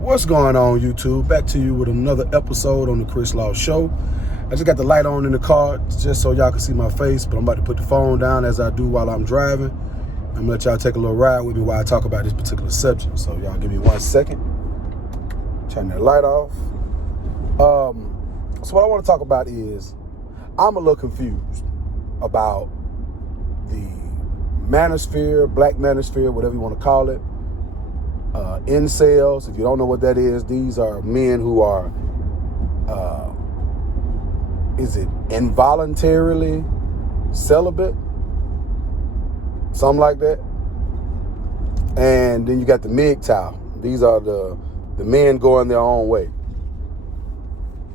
What's going on, YouTube? Back to you with another episode on the Chris Law Show. I just got the light on in the car just so y'all can see my face, but I'm about to put the phone down as I do while I'm driving. I'm gonna let y'all take a little ride with me while I talk about this particular subject. So y'all give me 1 second. Turn that light off. So what I want to talk about is I'm a little confused about the Manosphere, Black Manosphere, whatever you want to call it. Incels, if you don't know what that is, these are men who are, is it involuntarily celibate? Something like that. And then you got the MGTOW. These are the men going their own way.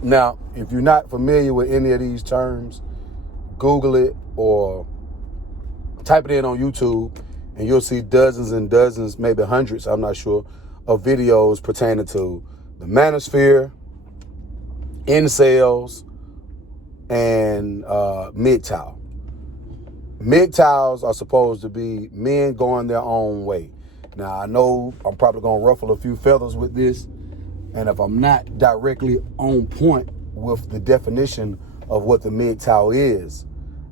Now, if you're not familiar with any of these terms, Google it or type it in on YouTube, and you'll see dozens and dozens, maybe hundreds, I'm not sure, of videos pertaining to the Manosphere, Incels, and MGTOW. MGTOWs are supposed to be men going their own way. Now, I know I'm probably going to ruffle a few feathers with this, and if I'm not directly on point with the definition of what the MGTOW is,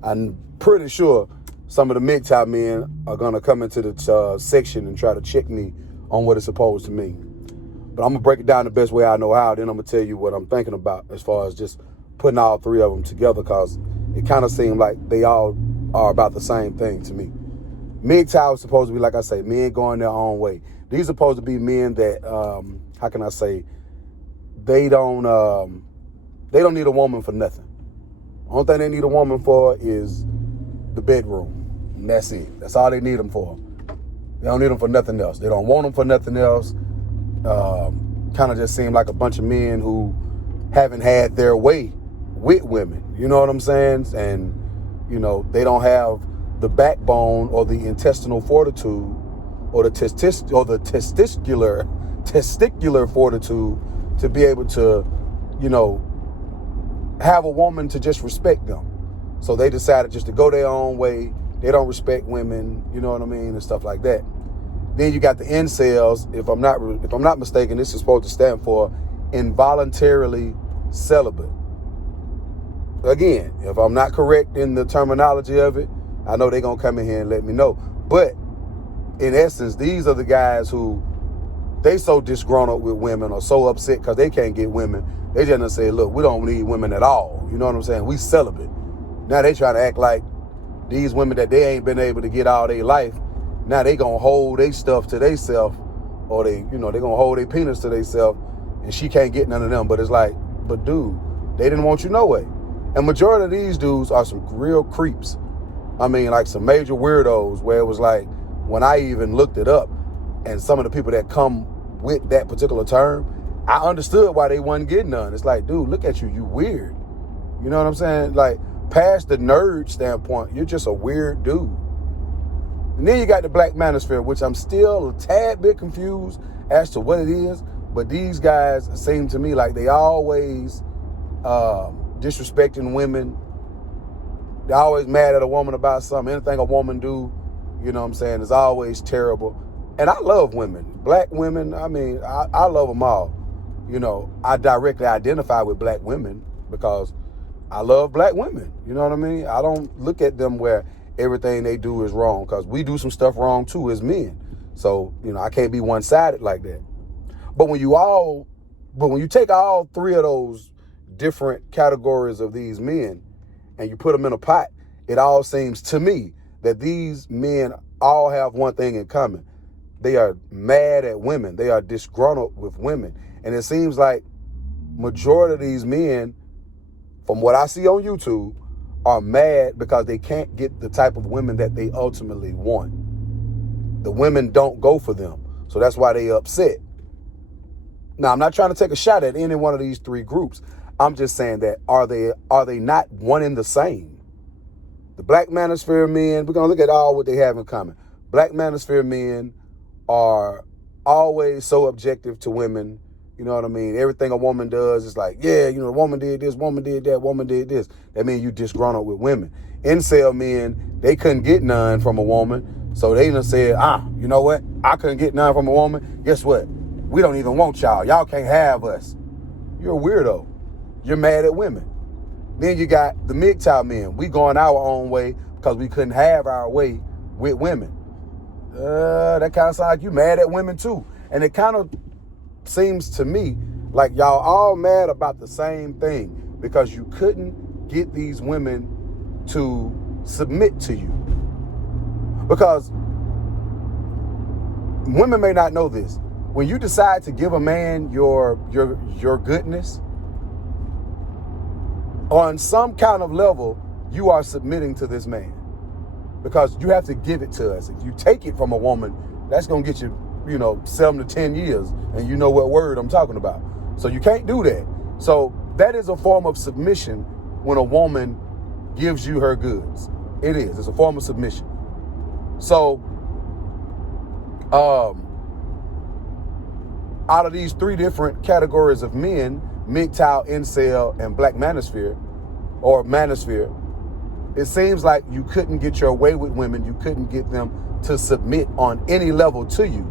I'm pretty sure some of the MGTOW men are going to come into the section and try to check me on what it's supposed to mean. But I'm going to break it down the best way I know how. Then I'm going to tell you what I'm thinking about as far as just putting all three of them together, because it kind of seemed like they all are about the same thing to me. MGTOW is supposed to be, like I say, men going their own way. These are supposed to be men that, how can I say, they don't need a woman for nothing. Only thing they need a woman for is the bedroom. And that's it. That's all they need them for. They don't need them for nothing else. They don't want them for nothing else. Kind of just seem like a bunch of men who haven't had their way with women. You know what I'm saying? And, you know, they don't have the backbone or the intestinal fortitude or the testicular fortitude to be able to, you know, have a woman to just respect them. So they decided just to go their own way. They don't respect women, you know what I mean, and stuff like that. Then you got the incels. If I'm not mistaken, this is supposed to stand for involuntarily celibate. Again, if I'm not correct in the terminology of it, I know they're gonna come in here and let me know. But in essence, these are the guys who they so disgruntled with women or so upset because they can't get women. They just gonna say, look, we don't need women at all. You know what I'm saying? We celibate. Now they trying to act like these women that they ain't been able to get all their life, now they gonna hold their stuff to theyself, or they gonna hold their penis to theyself, and she can't get none of them. But it's like, but dude, they didn't want you no way. And majority of these dudes are some real creeps. I mean, like some major weirdos, where it was like, when I even looked it up, and some of the people that come with that particular term, I understood why they wasn't getting none. It's like, dude, look at you, you weird. You know what I'm saying? Like, past the nerd standpoint, you're just a weird dude. And then you got the Black Manosphere, which I'm still a tad bit confused as to what it is. But these guys seem to me like they always disrespecting women. They're always mad at a woman about something. Anything a woman do, you know what I'm saying, is always terrible. And I love women. Black women, I mean, I love them all. You know, I directly identify with black women because I love black women. You know what I mean? I don't look at them where everything they do is wrong, because we do some stuff wrong too as men. So, you know, I can't be one-sided like that. But when you take all three of those different categories of these men and you put them in a pot, it all seems to me that these men all have one thing in common. They are mad at women. They are disgruntled with women. And it seems like majority of these men, from what I see on YouTube, are mad because they can't get the type of women that they ultimately want. The women don't go for them. So that's why they upset. Now, I'm not trying to take a shot at any one of these three groups. I'm just saying that are they not one and the same? The Black Manosphere men, we're going to look at all what they have in common. Black Manosphere men are always so objective to women. You know what I mean? Everything a woman does is like, yeah, you know, the woman did this, woman did that, woman did this. That means you disgruntled with women. Incel men, they couldn't get none from a woman. So they done said, you know what? I couldn't get none from a woman. Guess what? We don't even want y'all. Y'all can't have us. You're a weirdo. You're mad at women. Then you got the MGTOW men. We going our own way because we couldn't have our way with women. That kind of sounds like you mad at women too. And it kind of seems to me like y'all all mad about the same thing because you couldn't get these women to submit to you. Because women may not know this. When you decide to give a man your goodness, on some kind of level, you are submitting to this man. Because you have to give it to us. If you take it from a woman, that's going to get you, 7 to 10 years. And you know what word I'm talking about. So you can't do that. So that is a form of submission when a woman gives you her goods. It is. It's a form of submission. So, out of these 3 different categories of men, MGTOW, Incel, and Black Manosphere, or Manosphere, it seems like you couldn't get your way with women. You couldn't get them to submit on any level to you.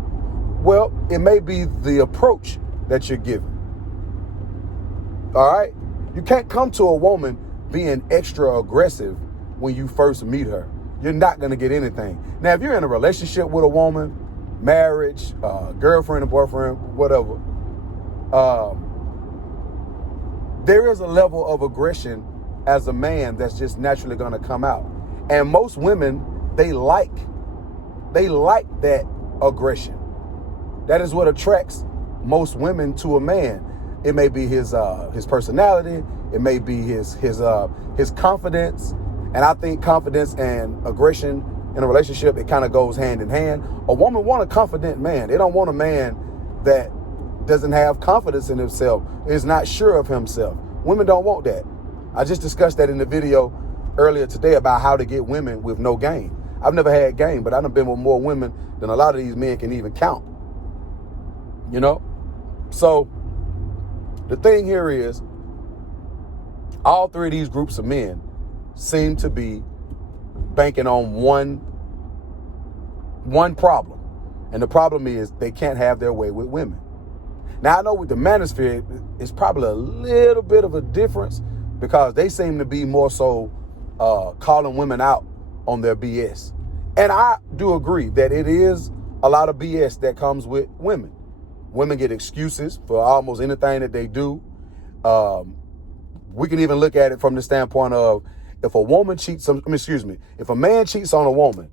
Well, it may be the approach that you're giving. All right? You can't come to a woman being extra aggressive when you first meet her. You're not going to get anything. Now, if you're in a relationship with a woman, marriage, girlfriend or boyfriend, whatever, there is a level of aggression as a man that's just naturally going to come out. And most women, they like that aggression. That is what attracts most women to a man. It may be his personality. It may be his confidence. And I think confidence and aggression in a relationship, it kind of goes hand in hand. A woman want a confident man. They don't want a man that doesn't have confidence in himself, is not sure of himself. Women don't want that. I just discussed that in the video earlier today about how to get women with no game. I've never had game, but I've been with more women than a lot of these men can even count. So the thing here is, all 3 of these groups of men seem to be banking on one problem. And the problem is they can't have their way with women. Now, I know with the Manosphere, it's probably a little bit of a difference because they seem to be more so calling women out on their BS. And I do agree that it is a lot of BS that comes with women. Women get excuses for almost anything that they do. We can even look at it from the standpoint of if a man cheats on a woman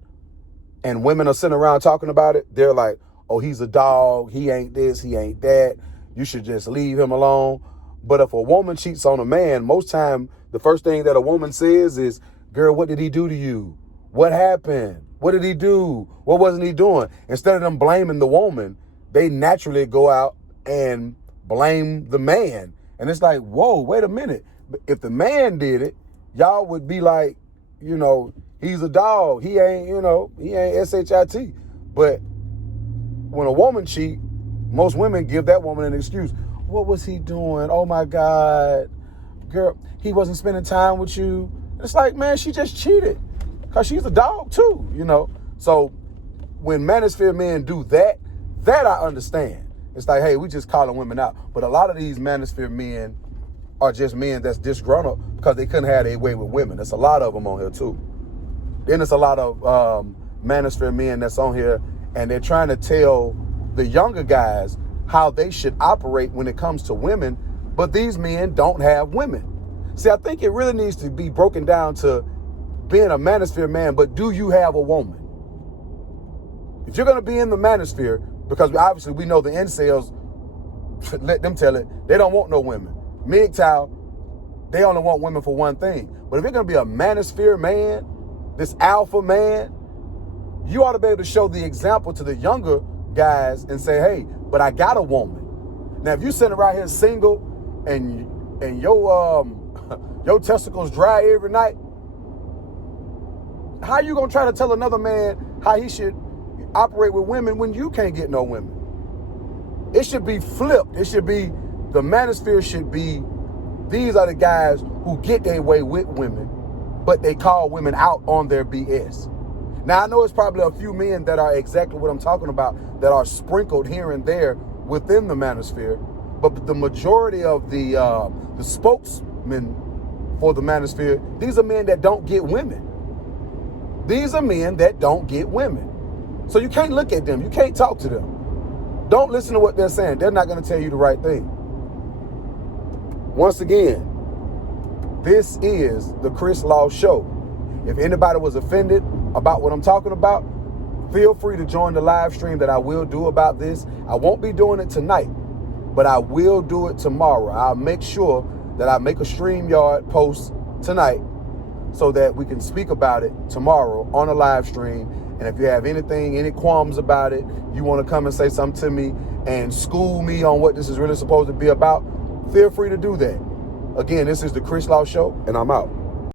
and women are sitting around talking about it, they're like, oh, he's a dog. He ain't this. He ain't that. You should just leave him alone. But if a woman cheats on a man, most time the first thing that a woman says is, girl, what did he do to you? What happened? What did he do? What wasn't he doing? Instead of them blaming the woman, they naturally go out and blame the man. And it's like, whoa, wait a minute. If the man did it, y'all would be like, he's a dog. He ain't, he ain't SHIT. But when a woman cheat, most women give that woman an excuse. What was he doing? Oh my God. Girl, he wasn't spending time with you. It's like, man, she just cheated because she's a dog too, So when Manosphere men do that I understand. It's like, hey, we just calling women out. But a lot of these Manosphere men are just men that's disgruntled because they couldn't have their way with women. There's a lot of them on here too. Then there's a lot of Manosphere men that's on here and they're trying to tell the younger guys how they should operate when it comes to women, but these men don't have women. See, I think it really needs to be broken down to being a Manosphere man, but do you have a woman? If you're going to be in the Manosphere, because obviously we know the incels, let them tell it, they don't want no women. MGTOW, they only want women for one thing. But if you're going to be a Manosphere man, this alpha man, you ought to be able to show the example to the younger guys and say, hey, but I got a woman. Now, if you sitting around here single and your testicles dry every night, how you gonna try to tell another man how he should operate with women when you can't get no women? It should be flipped. It should be, the Manosphere should be, these are the guys who get their way with women, but they call women out on their BS. Now, I know it's probably a few men that are exactly what I'm talking about that are sprinkled here and there within the Manosphere, but the majority of the spokesmen for the Manosphere, these are men that don't get women. These are men that don't get women. So you can't look at them. You can't talk to them. Don't listen to what they're saying. They're not going to tell you the right thing. Once again, this is the Chris Law Show. If anybody was offended about what I'm talking about, feel free to join the live stream that I will do about this. I won't be doing it tonight, but I will do it tomorrow. I'll make sure that I make a StreamYard post tonight so that we can speak about it tomorrow on a live stream. And if you have anything, any qualms about it, you want to come and say something to me and school me on what this is really supposed to be about, feel free to do that. Again, this is the Chris Law Show, and I'm out.